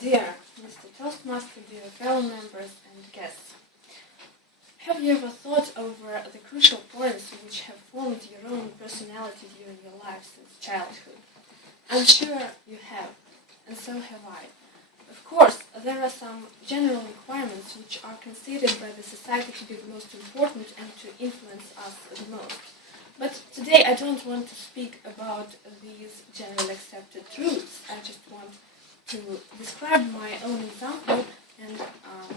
Dear Mr. Toastmaster, dear fellow members and guests, have you ever thought over the crucial points which have formed your own personality during your life since childhood? I'm sure you have, and so have I. Of course, there are some general requirements which are considered by the society to be the most important and to influence us the most. But today I don't want to speak about these generally accepted truths. I just want to describe my own example and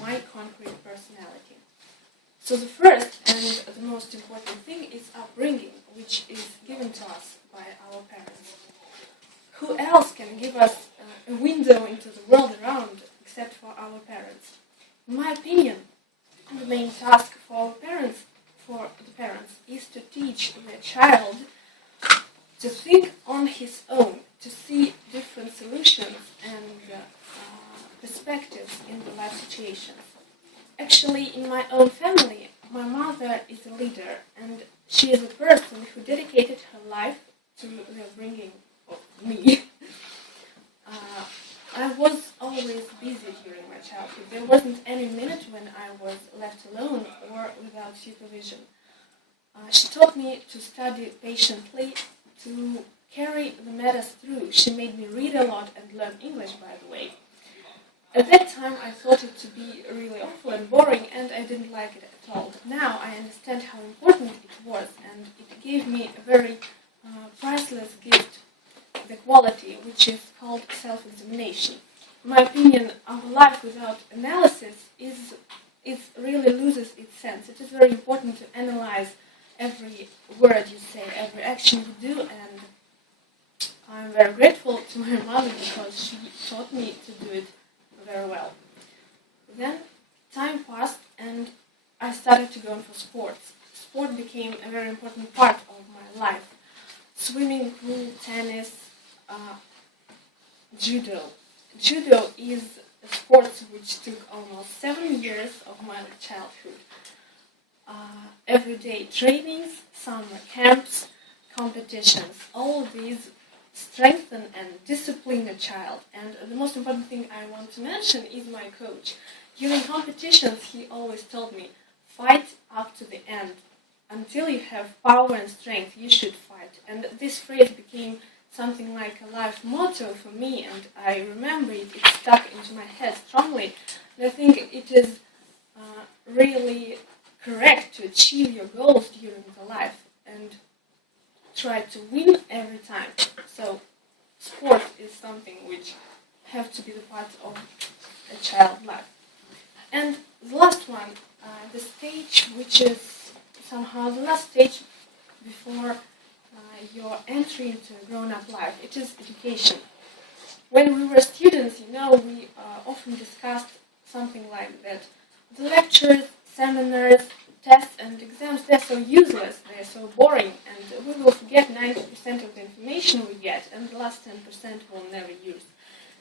my concrete personality. So the first and the most important thing is upbringing, which is given to us by our parents. Who else can give us a window into the world around except for our parents? In my opinion, the main task for the parents is to teach their child to think on his own, to see different solutions and perspectives in the life situations. Actually, in my own family, my mother is a leader, and she is a person who dedicated her life to the upbringing of me. I was always busy during my childhood. There wasn't any minute when I was left alone or without supervision. She taught me to study patiently, to carry the matters through. She made me read a lot and learn English, by the way. At that time, I thought it to be really awful and boring, and I didn't like it at all. But now I understand how important it was, and it gave me a very priceless gift, the quality, which is called self-examination. In my opinion, our life without analysis really loses its sense. It is very important to analyze every word you say, every action you do, and I'm very grateful to my mother because she taught me to do it very well. Then time passed and I started to go for sports. Sport became a very important part of my life. Swimming, pool, tennis, judo. Judo is a sport which took almost 7 years of my childhood. Everyday trainings, summer camps, competitions, all these strengthen and discipline a child. And the most important thing I want to mention is my coach. During competitions, he always told me, fight up to the end. Until you have power and strength, you should fight. And this phrase became something like a life motto for me, and I remember it stuck into my head strongly. And I think it is really correct to achieve your goals during the life and try to win every time. So sport is something which have to be the part of a child's life. And the last one, the stage which is somehow the last stage before your entry into grown-up life, it is education. When we were students, we often discussed something like that. The lectures, seminars, tests and exams, they're so useless, they're so boring, and we will forget 90% of the information we get, and the last 10% we'll never use.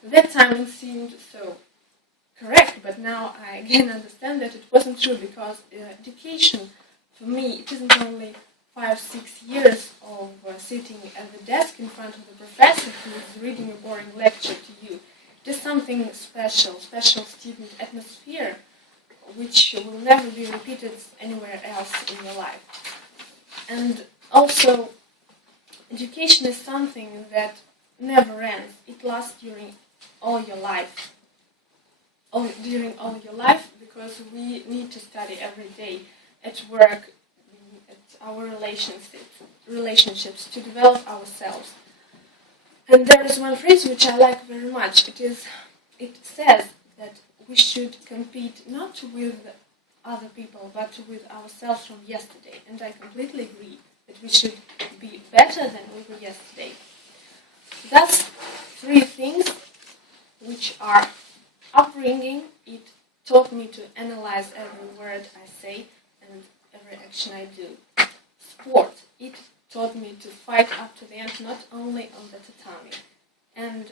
At that time it seemed so correct, but now I again understand that it wasn't true, because education, for me, it isn't only 5-6 years of sitting at the desk in front of the professor who is reading a boring lecture to you. It is something special student atmosphere, which will never be repeated anywhere else in your life. And also, education is something that never ends. It lasts during all your life. During all your life, because we need to study every day at work, at our relationships to develop ourselves. And there is one phrase which I like very much. It says that we should compete not with other people, but with ourselves from yesterday. And I completely agree that we should be better than we were yesterday. That's 3 things which are upbringing. It taught me to analyze every word I say and every action I do. Sport. It taught me to fight up to the end, not only on the tatami. And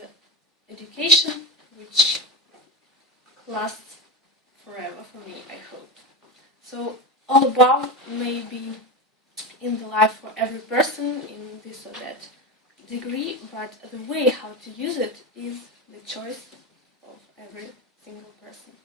education, which lasts forever for me, I hope. So all above may be in the life for every person in this or that degree, but the way how to use it is the choice of every every single person.